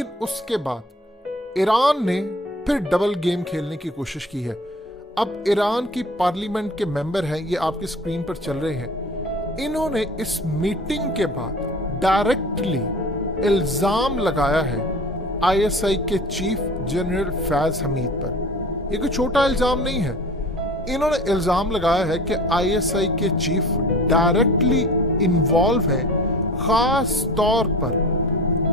लेकिन उसके बाद ईरान ने फिर डबल गेम खेलने की कोशिश की है। अब ईरान की पार्लियामेंट के मेंबर हैं, ये आपकी स्क्रीन पर चल रहे हैं। इन्होंने इस मीटिंग के बाद डायरेक्टली इल्जाम लगाया है आईएसआई के चीफ जनरल फैज हमीद पर। ये कोई छोटा इल्जाम नहीं है। इन्होंने इल्जाम लगाया है कि आईएसआई के चीफ डायरेक्टली इन्वॉल्व हैं, खास तौर पर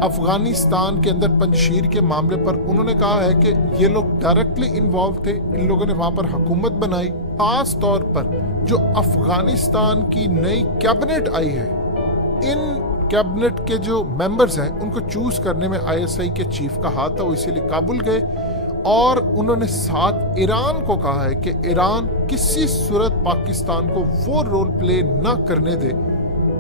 अफगानिस्तान के अंदर पंजशीर के मामले पर। उन्होंने कहा है कि ये लोग डायरेक्टली इन्वॉल्व थे, इन लोगों ने वहां पर हुकूमत बनाई। खास तौर पर जो अफगानिस्तान की नई कैबिनेट आई है, इन कैबिनेट के जो मेंबर्स हैं उनको चूज करने में आईएसआई के चीफ का हाथ था, वो इसीलिए काबुल गए। और उन्होंने साथ ईरान को कहा है कि ईरान किसी सूरत पाकिस्तान को वो रोल प्ले ना करने दे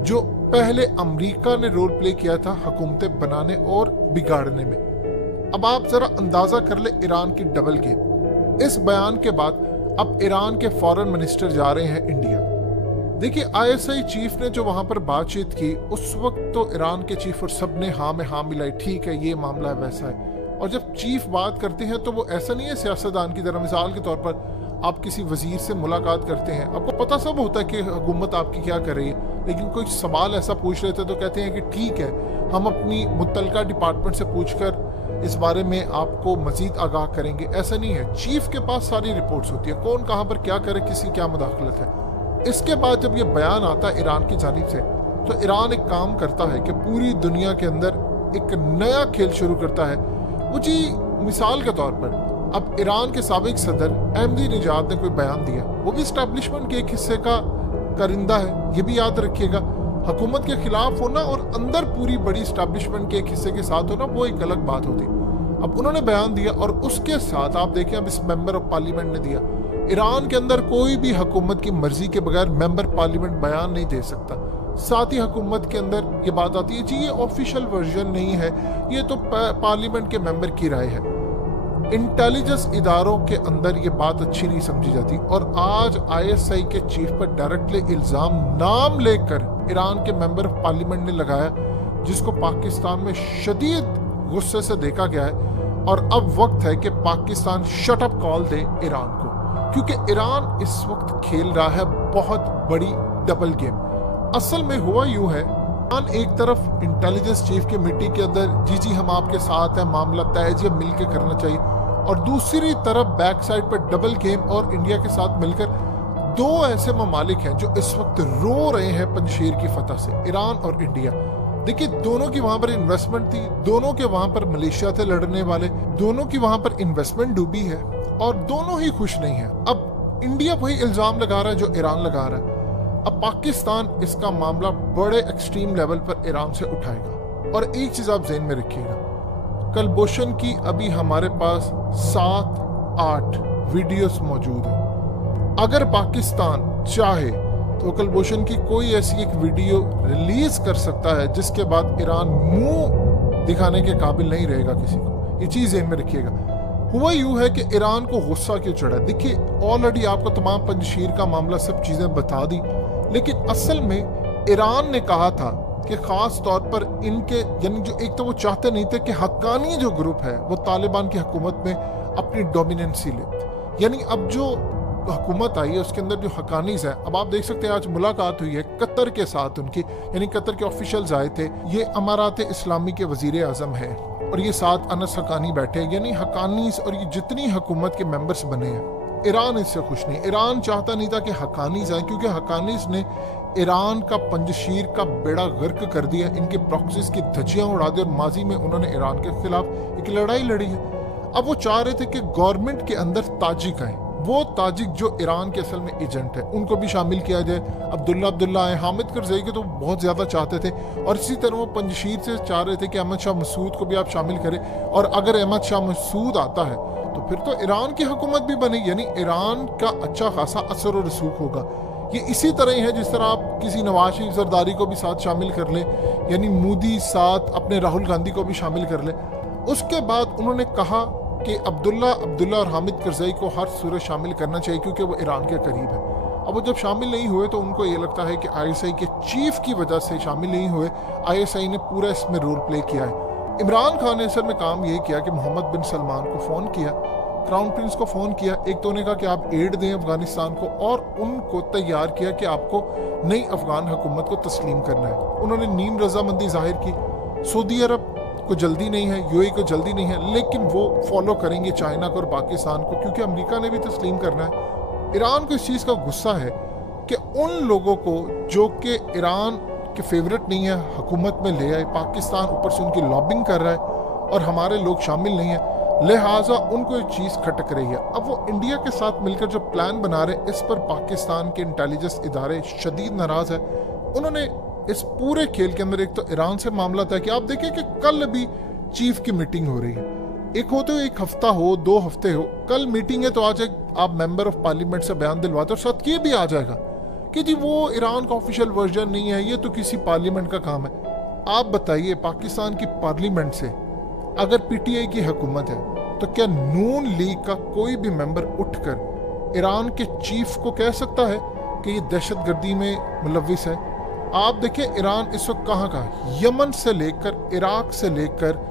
जो पहले अमेरिका ने रोल प्ले किया था हुकूमतें बनाने और बिगाड़ने में। अब आप जरा अंदाजा कर ले ईरान की डबल गेम। इस बयान के बाद अब ईरान के फॉरेन मिनिस्टर जा रहे हैं इंडिया। देखिए, आईएसआई चीफ ने जो वहां पर बातचीत की, उस वक्त तो ईरान के चीफ और सब ने हाँ में हाँ मिलाई, ठीक है ये मामला है वैसा है। और जब चीफ बात करते हैं तो वो ऐसा नहीं है सियासतदान की तरह। मिसाल के तौर पर आप किसी वजीर से मुलाकात करते हैं, आपको पता सब होता है कि हुकूमत आपकी क्या कर रही है, लेकिन कोई सवाल ऐसा पूछ लेते तो कहते हैं कि ठीक है, हम अपनी मुतलका डिपार्टमेंट से पूछकर इस बारे में आपको मजीद आगाह करेंगे। ऐसा नहीं है, चीफ के पास सारी रिपोर्ट्स होती है, कौन कहाँ पर क्या करे, किसी क्या मुदाखलत है। इसके बाद जब ये बयान आता है ईरान की जानिब से, तो ईरान एक काम करता है कि पूरी दुनिया के अंदर एक नया खेल शुरू करता है। वो जी मिसाल के तौर पर अब ईरान के साबिक सदर अहमदीनेजाद ने कोई बयान दिया, वो भी एस्टैब्लिशमेंट के एक हिस्से का करिंदा है, ये भी याद रखिएगा। हुकूमत के खिलाफ होना और अंदर पूरी बड़ी एस्टैब्लिशमेंट के एक हिस्से के साथ होना, वो एक अलग बात होती। अब उन्होंने बयान दिया और उसके साथ आप देखें अब इस मेंबर ऑफ पार्लियामेंट ने दिया। ईरान के अंदर कोई भी हुकूमत की मर्जी के बगैर मेंबर पार्लियामेंट बयान नहीं दे सकता। साथ ही हुकूमत के अंदर ये बात आती है जी ये ऑफिशियल वर्जन नहीं है, ये तो पार्लियामेंट के मेंबर की राय है। इंटेलिजेंस इदारों के अंदर ये बात अच्छी नहीं समझी जाती। और आज आईएसआई के चीफ पर डायरेक्टली इल्जाम नाम लेकर ईरान के मेंबर ऑफ पार्लियामेंट ने लगाया, जिसको पाकिस्तान में शदीद गुस्से से देखा गया है। और अब वक्त है कि पाकिस्तान शट अप कॉल दे ईरान को, क्योंकि ईरान इस वक्त खेल रहा है बहुत बड़ी डबल गेम। असल में हुआ यूं है, ईरान एक तरफ इंटेलिजेंस चीफ की मीटिंग के अंदर जी हम आपके साथ हैं, मामला तय जी मिल के करना चाहिए, और दूसरी तरफ बैक साइड पर डबल गेम और इंडिया के साथ मिलकर दो ऐसे ममालिक हैं जो इस वक्त रो रहे हैं पंजशीर की फतह से, ईरान और इंडिया। देखिए, दोनों की वहां पर इन्वेस्टमेंट थी, दोनों के वहां पर मलेशिया थे लड़ने वाले, दोनों की वहां पर इन्वेस्टमेंट डूबी है और दोनों ही खुश नहीं है। अब इंडिया वही इल्जाम लगा रहा है जो ईरान लगा रहा है। अब पाकिस्तान इसका मामला बड़े एक्सट्रीम लेवल पर ईरान से उठाएगा। और एक चीज आप ज़हन में रखिएगा, कलभूषण की अभी हमारे पास 7-8 वीडियोस मौजूद हैं। अगर पाकिस्तान चाहे तो कलभूषण की कोई ऐसी एक वीडियो रिलीज कर सकता है जिसके बाद ईरान मुंह दिखाने के काबिल नहीं रहेगा किसी को। ये चीज ज़हन में रखिएगा। हुआ यूं है कि ईरान को गुस्सा क्यों चढ़ा। देखिए, ऑलरेडी आपको तमाम पंजशीर का मामला सब चीजें बता दी, लेकिन असल में ईरान ने कहा था कि खास तौर पर इनके यानी जो एक तो वो चाहते नहीं थे कि हक्कानी जो ग्रुप है वो तालिबान की हुकूमत में अपनी डोमिनेंसी ले। यानी अब जो हुकूमत आई है उसके अंदर जो हक्कानीज है, अब आप देख सकते हैं आज मुलाकात हुई है कतर के साथ उनकी, यानी कतर के ऑफिशियल्स आए थे। ये अमारात इस्लामी के वजीर आजम है और ये साथ अनस हक्कानी बैठे, यानी हक्कानीज और ये जितनी हुकूमत के मेंबर्स बने हैं। ईरान इससे खुश नहीं। ईरान चाहता नहीं था कि हक्कानीज आए, क्योंकि हक्कानीज ने ईरान का पंजशीर का बेड़ा गर्क कर दिया, इनके प्रॉक्सीज की धज्जियां उड़ा दी और माजी में उन्होंने ईरान के खिलाफ एक लड़ाई लड़ी है। अब वो चाह रहे थे कि गवर्नमेंट के अंदर ताजिक आए, वो ताजिक जो ईरान के असल में एजेंट है उनको भी शामिल किया जाए। अब्दुल्ला आए, हामिद करज़ई के तो बहुत ज़्यादा चाहते थे, और इसी तरह वो पंजशीर से चाह रहे थे कि अहमद शाह मसूद को भी आप शामिल करें, और अगर अहमद शाह मसूद आता है तो फिर तो ईरान की हुकूमत भी बनी, यानी ईरान का अच्छा खासा असर और रसूख होगा। ये इसी तरह ही है जिस तरह आप किसी नवाज शरीफ जरदारी को भी साथ शामिल कर लें, यानी मोदी साथ अपने राहुल गांधी को भी शामिल कर लें। उसके बाद उन्होंने कहा कि अब्दुल्ला और हामिद करज़ई को हर सूरत शामिल करना चाहिए क्योंकि वो ईरान के करीब है। अब वो जब शामिल नहीं हुए तो उनको ये लगता है कि आईएसआई के चीफ की वजह से शामिल नहीं हुए, आईएसआई ने पूरा इसमें रोल प्ले किया है। इमरान खान ने असल में काम ये किया कि मोहम्मद बिन सलमान को फ़ोन किया, क्राउन प्रिंस को फ़ोन किया। एक तो उन्होंने कहा कि आप एड दें अफगानिस्तान को, और उनको तैयार किया कि आपको नई अफगान हुकूमत को तस्लीम करना है। उन्होंने नीम रजामंदी जाहिर की। सऊदी अरब को जल्दी नहीं है, यूएई को जल्दी नहीं है, लेकिन वो फॉलो करेंगे चाइना को और पाकिस्तान को, क्योंकि अमेरिका ने भी तस्लीम करना है। ईरान को इस चीज़ का गुस्सा है कि उन लोगों को जो कि ईरान के फेवरेट नहीं है हुकूमत में ले आए, पाकिस्तान ऊपर से उनकी लॉबिंग कर रहा है और हमारे लोग शामिल नहीं है, लिहाजा उनको एक चीज़ खटक रही है। अब वो इंडिया के साथ मिलकर जो प्लान बना रहे हैं, इस पर पाकिस्तान के इंटेलिजेंस इदारे शदीद नाराज़ है। उन्होंने इस पूरे खेल के अंदर एक तो ईरान से मामला था कि आप देखिए कि कल भी चीफ की मीटिंग हो रही है, एक हो तो एक हफ्ता हो, 2 हफ्ते हो, कल मीटिंग है तो आज एक आप मेंबर ऑफ पार्लियामेंट से बयान दिलवाते और साथ ये भी आ जाएगा कि जी वो ईरान का ऑफिशियल वर्जन नहीं है, ये तो किसी पार्लियामेंट का काम है। आप बताइए, पाकिस्तान की पार्लियामेंट से अगर पीटीआई की हुकूमत है तो क्या नून लीग का कोई भी मेंबर उठकर ईरान के चीफ को कह सकता है कि ये दहशतगर्दी में मुलविस है? आप देखिए ईरान इस वक्त कहाँ का, यमन से लेकर इराक से लेकर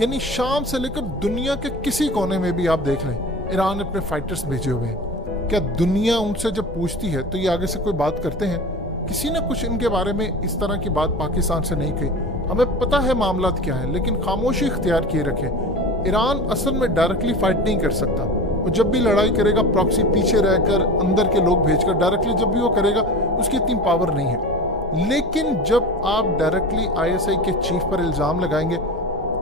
यानी शाम से लेकर दुनिया के किसी कोने में भी आप देख लें, ईरान ने अपने फाइटर्स भेजे हुए हैं। क्या दुनिया उनसे जब पूछती है तो ये आगे से कोई बात करते हैं? किसी ने कुछ इनके बारे में इस तरह की बात पाकिस्तान से नहीं कही। हमें पता है मामला क्या है, लेकिन खामोशी इख्तियार किए रखे। ईरान असल में डायरेक्टली फाइट नहीं कर सकता, वो जब भी लड़ाई करेगा प्रॉक्सी पीछे रहकर अंदर के लोग भेजकर, डायरेक्टली जब भी वो करेगा उसकी इतनी पावर नहीं है। लेकिन जब आप डायरेक्टली आईएसआई के चीफ पर इल्ज़ाम लगाएंगे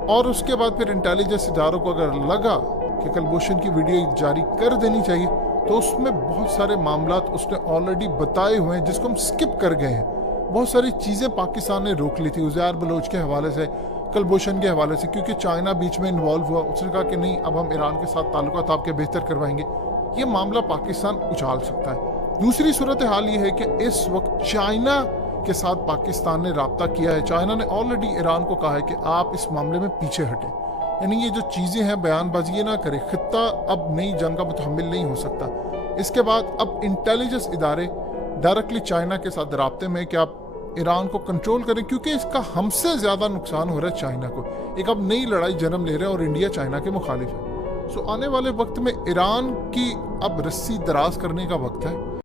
और उसके बाद फिर इंटेलिजेंस इदारों को अगर लगा कि कलभूषण की वीडियो जारी कर देनी चाहिए, तो उसमें बहुत सारे मामलात उसने ऑलरेडी बताए हुए हैं जिसको हम स्किप कर गए हैं। बहुत सारी चीज़ें पाकिस्तान ने रोक ली थी, उज़ैर बलोच के हवाले से, कलभूषण के हवाले से, क्योंकि चाइना बीच में इन्वॉल्व हुआ। उसने कहा कि नहीं, अब हम ईरान के साथ ताल्लुकात आपके बेहतर करवाएंगे। ये मामला पाकिस्तान उछाल सकता है। दूसरी सूरत हाल ये है कि इस वक्त चाइना के साथ पाकिस्तान ने राब्ता किया है। चाइना ने ऑलरेडी ईरान को कहा है कि आप इस मामले में पीछे हटें, यानी ये जो चीज़ें हैं बयानबाजी ये ना करें। खित्ता अब नई जंग का मुतहम्मिल नहीं हो सकता। इसके बाद अब इंटेलिजेंस इदारे डायरेक्टली चाइना के साथ राब्ते में कि आप ईरान को कंट्रोल करें, क्योंकि इसका हमसे ज़्यादा नुकसान हो रहा है चाइना को। एक अब नई लड़ाई जन्म ले रहे हैं और इंडिया चाइना के मुखालिफ है। सो आने वाले वक्त में ईरान की अब रस्सी दराज करने का वक्त है।